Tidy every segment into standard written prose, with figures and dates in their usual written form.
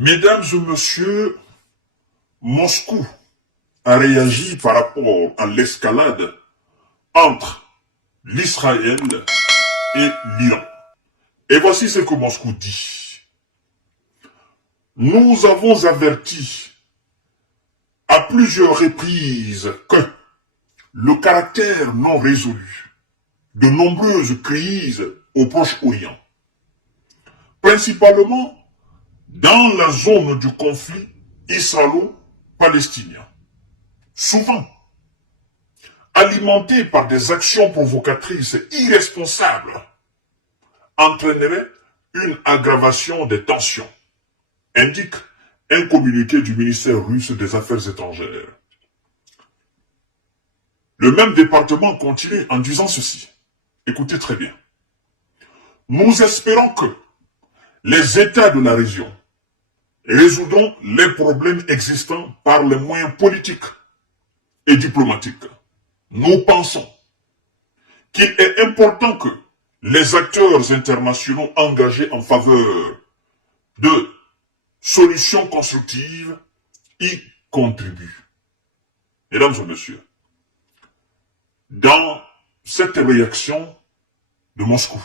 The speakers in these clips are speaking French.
Mesdames et messieurs, Moscou a réagi par rapport à l'escalade entre l'Israël et l'Iran. Et voici ce que Moscou dit. Nous avons averti à plusieurs reprises que le caractère non résolu de nombreuses crises au Proche-Orient, principalement dans la zone du conflit israélo-palestinien, souvent alimentée par des actions provocatrices irresponsables, entraînerait une aggravation des tensions, indique un communiqué du ministère russe des Affaires étrangères. Le même département continue en disant ceci. Écoutez très bien. Nous espérons que les États de la région résoudront les problèmes existants par les moyens politiques et diplomatiques. Nous pensons qu'il est important que les acteurs internationaux engagés en faveur de solutions constructives y contribuent. Mesdames et messieurs, dans cette réaction de Moscou,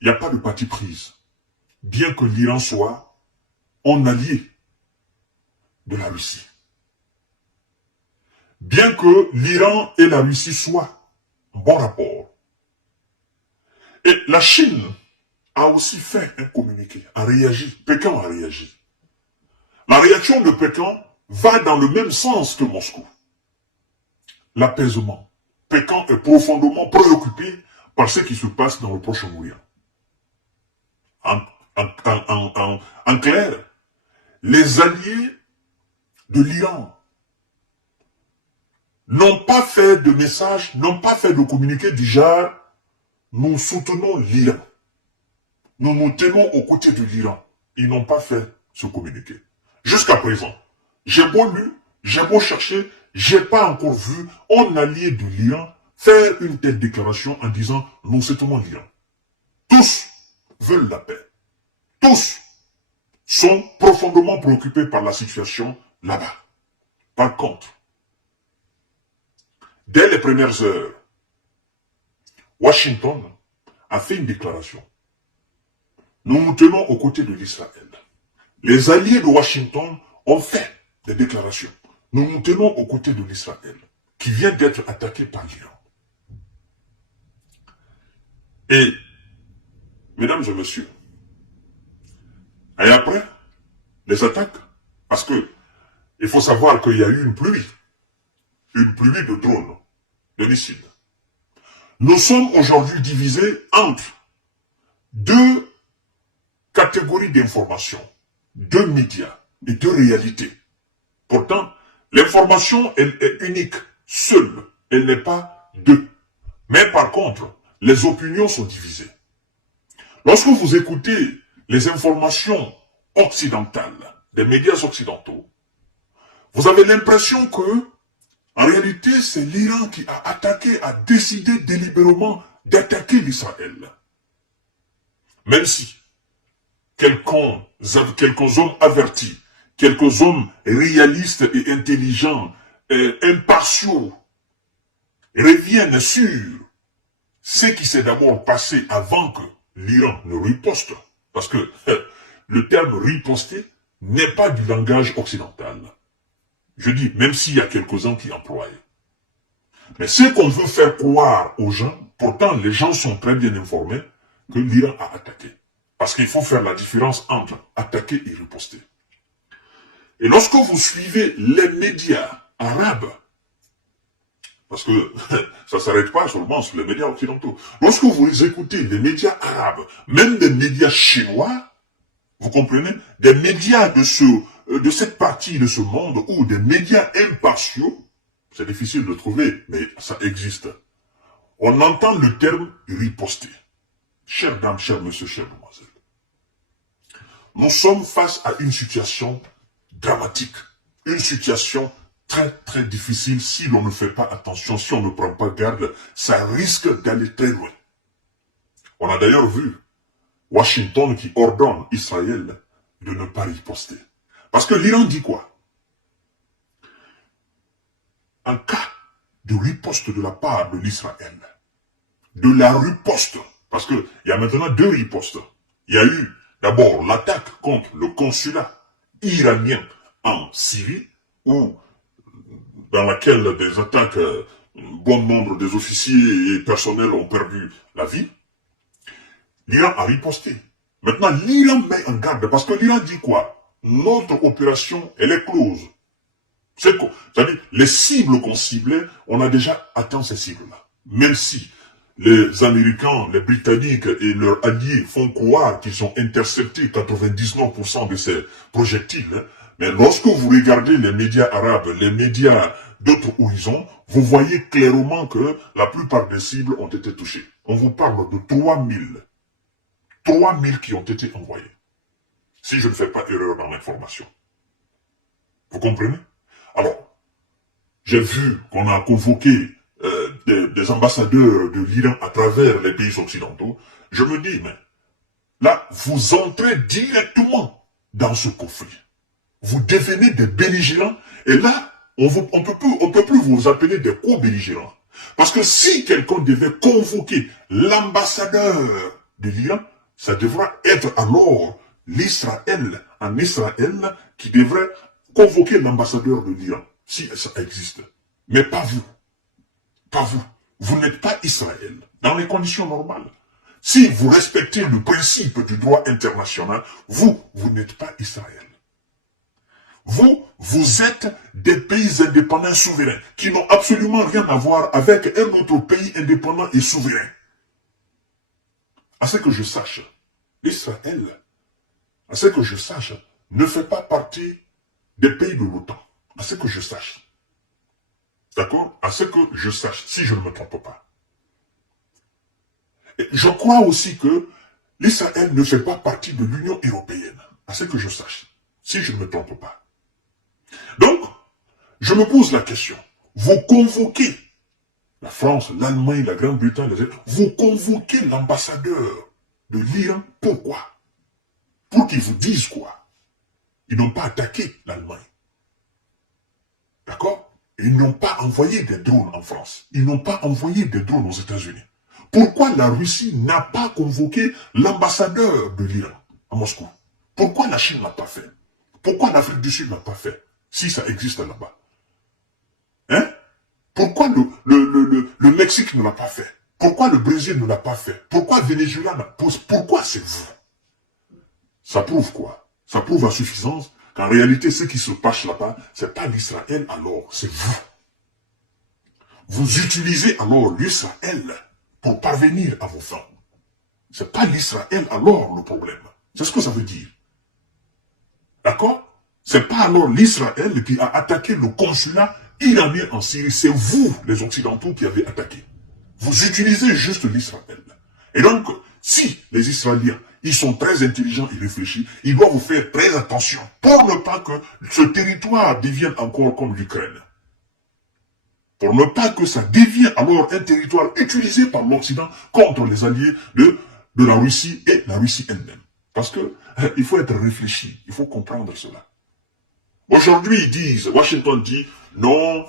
il n'y a pas de parti prise, bien que l'Iran soit en allié de la Russie. Bien que l'Iran et la Russie soient en bon rapport. Et la Chine a aussi fait un communiqué, a réagi, Pékin a réagi. La réaction de Pékin va dans le même sens que Moscou. L'apaisement. Pékin est profondément préoccupé par ce qui se passe dans le Proche-Orient. En clair, les alliés de l'Iran n'ont pas fait de message, n'ont pas fait de communiqué du genre « nous soutenons l'Iran ». Nous nous tenons aux côtés de l'Iran. Ils n'ont pas fait ce communiqué. Jusqu'à présent, j'ai beau lu, j'ai beau chercher, j'ai pas encore vu un allié de l'Iran faire une telle déclaration en disant « nous soutenons l'Iran ». Tous veulent la paix. Tous sont profondément préoccupés par la situation là-bas. Par contre, dès les premières heures, Washington a fait une déclaration. Nous nous tenons aux côtés de l'Israël. Les alliés de Washington ont fait des déclarations. Nous nous tenons aux côtés de l'Israël, qui vient d'être attaqué par l'Iran. Et, mesdames et messieurs, et après, les attaques, parce que il faut savoir qu'il y a eu une pluie de drones, de missiles. Nous sommes aujourd'hui divisés entre deux catégories d'informations, deux médias et deux réalités. Pourtant, l'information, elle est unique, seule, elle n'est pas deux. Mais par contre, les opinions sont divisées. Lorsque vous écoutez les informations occidentales, des médias occidentaux, vous avez l'impression que, en réalité, c'est l'Iran qui a attaqué, a décidé délibérément d'attaquer l'Israël. Même si quelques hommes avertis, quelques hommes réalistes et intelligents, impartiaux, reviennent sur ce qui s'est d'abord passé avant que l'Iran ne riposte. Parce que le terme riposter n'est pas du langage occidental. Je dis, même s'il y a quelques-uns qui emploient. Mais ce qu'on veut faire croire aux gens, pourtant les gens sont très bien informés que l'Iran a attaqué. Parce qu'il faut faire la différence entre attaquer et riposter. Et lorsque vous suivez les médias arabes, parce que ça ne s'arrête pas seulement sur les médias occidentaux, lorsque vous écoutez les médias arabes, même des médias chinois, vous comprenez, des médias de cette partie de ce monde, ou des médias impartiaux, c'est difficile de trouver, mais ça existe. On entend le terme riposter. Chères dames, chers messieurs, chères demoiselles, nous sommes face à une situation dramatique, une situation très très difficile si l'on ne fait pas attention, si on ne prend pas garde, ça risque d'aller très loin. On a d'ailleurs vu Washington qui ordonne Israël de ne pas riposter. Parce que l'Iran dit quoi? En cas de riposte de la part de l'Israël, de la riposte, parce qu'il y a maintenant deux ripostes. Il y a eu d'abord l'attaque contre le consulat iranien en Syrie, où, dans laquelle des attaques, bon nombre des officiers et personnels ont perdu la vie. L'Iran a riposté. Maintenant, l'Iran met en garde, parce que l'Iran dit quoi? Notre opération, elle est close. C'est-à-dire, les cibles qu'on ciblait, on a déjà atteint ces cibles-là. Même si les Américains, les Britanniques et leurs alliés font croire qu'ils ont intercepté 99% de ces projectiles, hein, mais lorsque vous regardez les médias arabes, les médias d'autres horizons, vous voyez clairement que la plupart des cibles ont été touchées. On vous parle de 3000. 3000 qui ont été envoyés. Si je ne fais pas erreur dans l'information. Vous comprenez? Alors, j'ai vu qu'on a convoqué des ambassadeurs de l'Iran à travers les pays occidentaux. Je me dis, mais là, vous entrez directement dans ce conflit. Vous devenez des belligérants. Et là, on peut plus vous appeler des co-belligérants. Parce que si quelqu'un devait convoquer l'ambassadeur de l'Iran, ça devra être alors l'Israël, en Israël, qui devrait convoquer l'ambassadeur de l'Iran, si ça existe. Mais pas vous. Pas vous. Vous n'êtes pas Israël, dans les conditions normales. Si vous respectez le principe du droit international, vous n'êtes pas Israël. Vous êtes des pays indépendants souverains, qui n'ont absolument rien à voir avec un autre pays indépendant et souverain. À ce que je sache, l'Israël, à ce que je sache, ne fait pas partie des pays de l'OTAN. À ce que je sache. D'accord? À ce que je sache, si je ne me trompe pas. Et je crois aussi que l'Israël ne fait pas partie de l'Union européenne. À ce que je sache, si je ne me trompe pas. Donc, je me pose la question. Vous convoquez la France, l'Allemagne, la Grande-Bretagne, vous convoquez l'ambassadeur de l'Iran. Pourquoi? Pour qu'ils vous disent quoi? Ils n'ont pas attaqué l'Allemagne. D'accord? Ils n'ont pas envoyé des drones en France. Ils n'ont pas envoyé des drones aux États-Unis. Pourquoi la Russie n'a pas convoqué l'ambassadeur de l'Iran à Moscou? Pourquoi la Chine n'a pas fait? Pourquoi l'Afrique du Sud n'a pas fait? Si ça existe là-bas. Hein? Pourquoi le Mexique ne l'a pas fait? Pourquoi le Brésil ne l'a pas fait? Pourquoi le Venezuela n'a pas fait? Pourquoi c'est vous? Ça prouve quoi? Ça prouve à suffisance qu'en réalité, ce qui se passe là-bas, c'est pas l'Israël alors, c'est vous. Vous utilisez alors l'Israël pour parvenir à vos fins. C'est pas l'Israël alors le problème. C'est ce que ça veut dire. D'accord? C'est pas alors l'Israël qui a attaqué le consulat iranien en Syrie. C'est vous, les Occidentaux, qui avez attaqué. Vous utilisez juste l'Israël. Et donc, si les Israéliens, ils sont très intelligents et réfléchis, ils doivent vous faire très attention pour ne pas que ce territoire devienne encore comme l'Ukraine. Pour ne pas que ça devienne alors un territoire utilisé par l'Occident contre les alliés de la Russie et la Russie elle-même. Parce que il faut être réfléchi, il faut comprendre cela. Aujourd'hui, ils disent, Washington dit, non,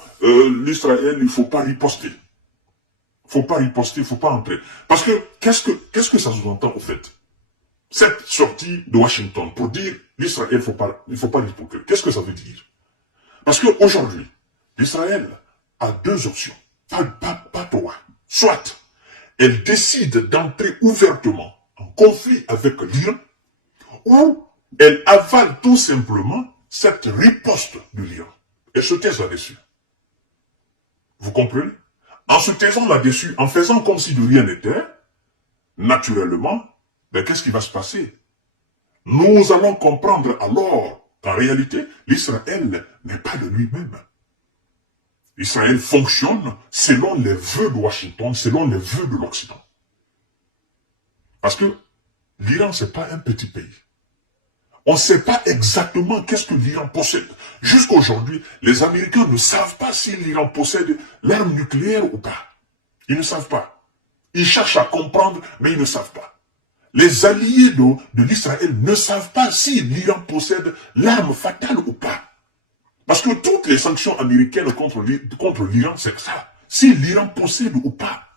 l'Israël, il ne faut pas riposter. Il ne faut pas riposter, il ne faut pas entrer. Parce que, qu'est-ce que ça sous-entend au fait? Cette sortie de Washington pour dire, l'Israël, il ne faut pas riposter. Qu'est-ce que ça veut dire? Parce qu'aujourd'hui, l'Israël a deux options, pas trois. Soit, elle décide d'entrer ouvertement en conflit avec l'Iran, ou elle avale tout simplement cette riposte de l'Iran. Elle se taise là-dessus. Vous comprenez? En se taisant là-dessus, en faisant comme si de rien n'était, naturellement, ben, qu'est-ce qui va se passer? Nous allons comprendre alors qu'en réalité, l'Israël n'est pas de lui-même. Israël fonctionne selon les vœux de Washington, selon les vœux de l'Occident. Parce que l'Iran, ce n'est pas un petit pays. On ne sait pas exactement qu'est-ce que l'Iran possède. Jusqu'à aujourd'hui, les Américains ne savent pas si l'Iran possède l'arme nucléaire ou pas. Ils ne savent pas. Ils cherchent à comprendre, mais ils ne savent pas. Les alliés de l'Israël ne savent pas si l'Iran possède l'arme fatale ou pas. Parce que toutes les sanctions américaines contre l'Iran, c'est ça. Si l'Iran possède ou pas.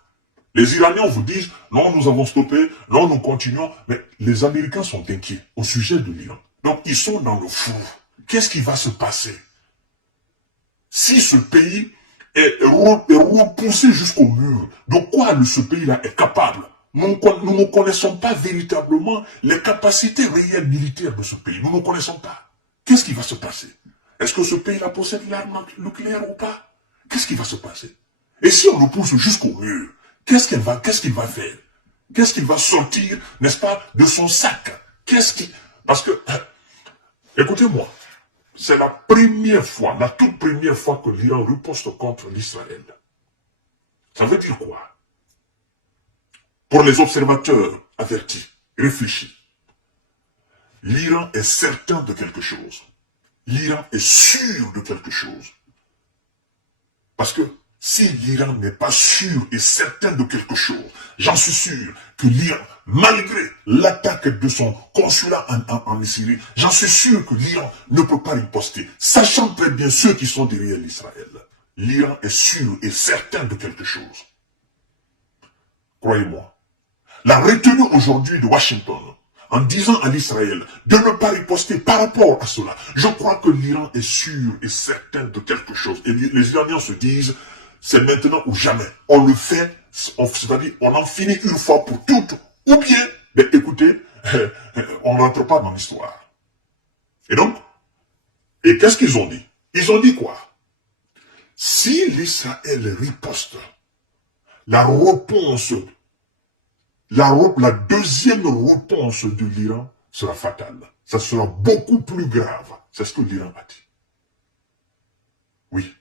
Les Iraniens vous disent, non, nous avons stoppé, non, nous continuons. Mais les Américains sont inquiets au sujet de l'Iran. Donc, ils sont dans le flou. Qu'est-ce qui va se passer si ce pays est repoussé jusqu'au mur? De quoi ce pays-là est capable? Nous ne connaissons pas véritablement les capacités réelles militaires de ce pays. Nous ne connaissons pas. Qu'est-ce qui va se passer? Est-ce que ce pays-là possède l'arme nucléaire ou pas? Qu'est-ce qui va se passer? Et si on le pousse jusqu'au mur, qu'est-ce qu'il va faire? Qu'est-ce qu'il va sortir, n'est-ce pas, de son sac? Parce que, écoutez-moi, c'est la première fois, la toute première fois que l'Iran riposte contre l'Israël. Ça veut dire quoi? Pour les observateurs avertis, réfléchis. L'Iran est certain de quelque chose. L'Iran est sûr de quelque chose. Parce que si l'Iran n'est pas sûr et certain de quelque chose, j'en suis sûr que l'Iran, malgré l'attaque de son consulat en Syrie, j'en suis sûr que l'Iran ne peut pas riposter, sachant très bien ceux qui sont derrière l'Israël. L'Iran est sûr et certain de quelque chose. Croyez-moi. La retenue aujourd'hui de Washington, en disant à l'Israël de ne pas riposter par rapport à cela, je crois que l'Iran est sûr et certain de quelque chose. Et les Iraniens se disent, c'est maintenant ou jamais. On le fait, c'est-à-dire on en finit une fois pour toutes, ou bien, mais écoutez, on ne rentre pas dans l'histoire. Et donc, et qu'est-ce qu'ils ont dit? Ils ont dit quoi? Si l'Israël riposte, la deuxième réponse de l'Iran sera fatale. Ça sera beaucoup plus grave. C'est ce que l'Iran a dit. Oui.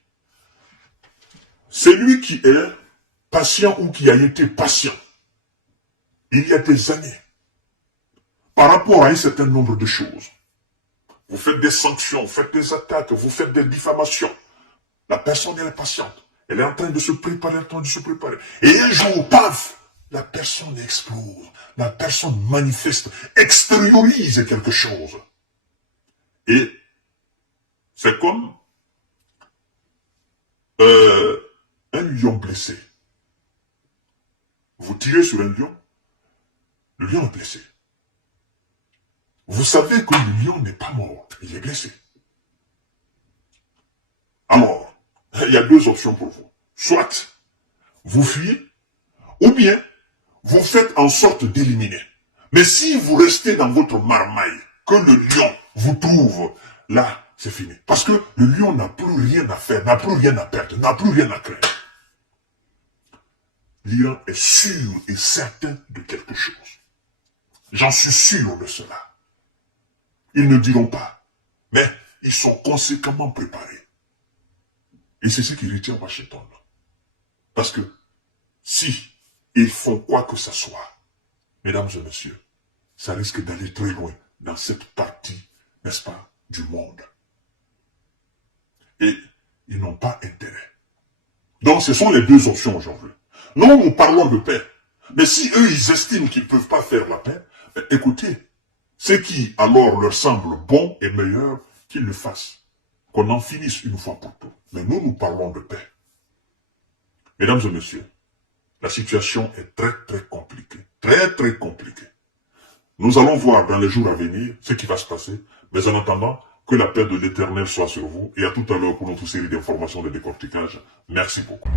Celui qui est patient ou qui a été patient, il y a des années, par rapport à un certain nombre de choses, vous faites des sanctions, vous faites des attaques, vous faites des diffamations. La personne, elle est patiente. Elle est en train de se préparer, Et un jour, paf, la personne explose. La personne manifeste, extériorise quelque chose. Et c'est comme un lion blessé. Vous tirez sur un lion, le lion est blessé. Vous savez que le lion n'est pas mort, il est blessé. Alors, il y a deux options pour vous. Soit vous fuyez, ou bien vous faites en sorte d'éliminer. Mais si vous restez dans votre marmaille, que le lion vous trouve, là, c'est fini. Parce que le lion n'a plus rien à faire, n'a plus rien à perdre, n'a plus rien à craindre. L'Iran est sûr et certain de quelque chose. J'en suis sûr de cela. Ils ne diront pas, mais ils sont conséquemment préparés. Et c'est ce qui retient Washington. Parce que si ils font quoi que ce soit, mesdames et messieurs, ça risque d'aller très loin dans cette partie, n'est-ce pas, du monde. Et ils n'ont pas intérêt. Donc ce sont les deux options aujourd'hui. Nous parlons de paix. Mais si eux, ils estiment qu'ils ne peuvent pas faire la paix, écoutez, ce qui alors leur semble bon et meilleur, qu'ils le fassent. Qu'on en finisse une fois pour toutes. Mais nous parlons de paix. Mesdames et messieurs, la situation est très très compliquée. Très très compliquée. Nous allons voir dans les jours à venir ce qui va se passer. Mais en attendant, que la paix de l'Éternel soit sur vous. Et à tout à l'heure pour notre série d'informations de décortiquage. Merci beaucoup.